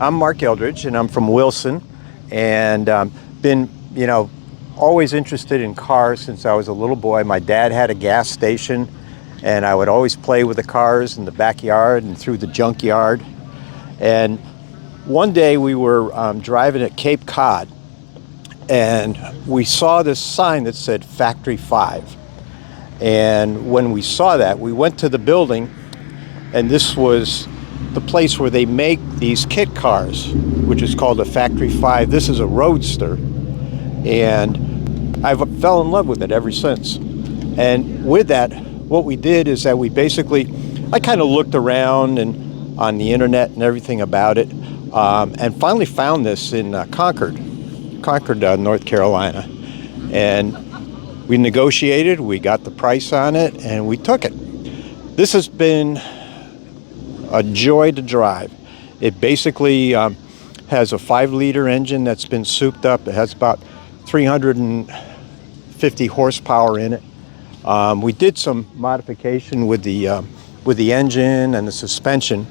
I'm Mark Eldridge, and I'm from Wilson, and been, always interested in cars since I was a little boy. My dad had a gas station, and I would always play with the cars in the backyard and through the junkyard. And one day we were driving at Cape Cod, and we saw this sign that said Factory 5. And when we saw that, we went to the building, and this was the place where they make these kit cars, which is called a Factory 5. This is a Roadster, and I've fell in love with it ever since. And with that, what we did is that I kind of looked around and on the internet and everything about it, and finally found this in Concord, North Carolina. And we negotiated, we got the price on it, and we took it. This has been a joy to drive. It basically has a 5-liter engine that's been souped up. It has about 350 horsepower in it. We did some modification with the engine and the suspension.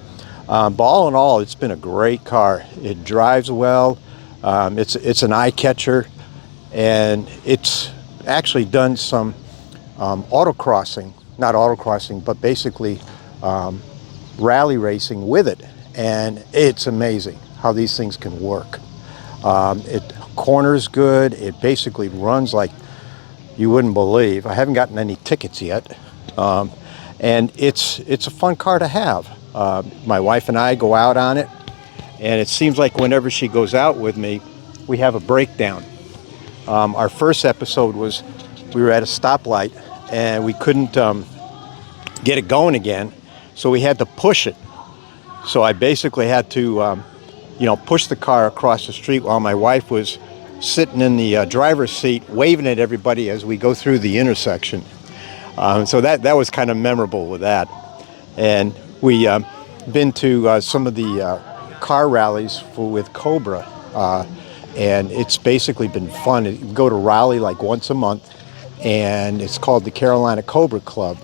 But all in all, it's been a great car. It drives well. It's an eye catcher, and it's actually done some not autocrossing, but basically rally racing with it, and it's amazing how these things can work. It corners good. It basically runs like you wouldn't believe. I haven't gotten any tickets yet, and it's a fun car to have. My wife and I go out on it, and it seems like whenever she goes out with me, we have a breakdown. Our first episode was we were at a stoplight and we couldn't get it going again, so we had to push it. So I basically had to, push the car across the street while my wife was sitting in the driver's seat, waving at everybody as we go through the intersection. So that was kind of memorable with that. And we been to some of the car rallies with Cobra, and it's basically been fun. You go to Raleigh like once a month, and it's called the Carolina Cobra Club.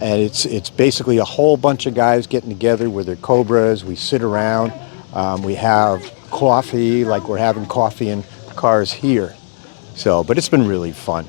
And it's basically a whole bunch of guys getting together with their Cobras. We sit around. We have coffee, like we're having coffee in cars here. But it's been really fun.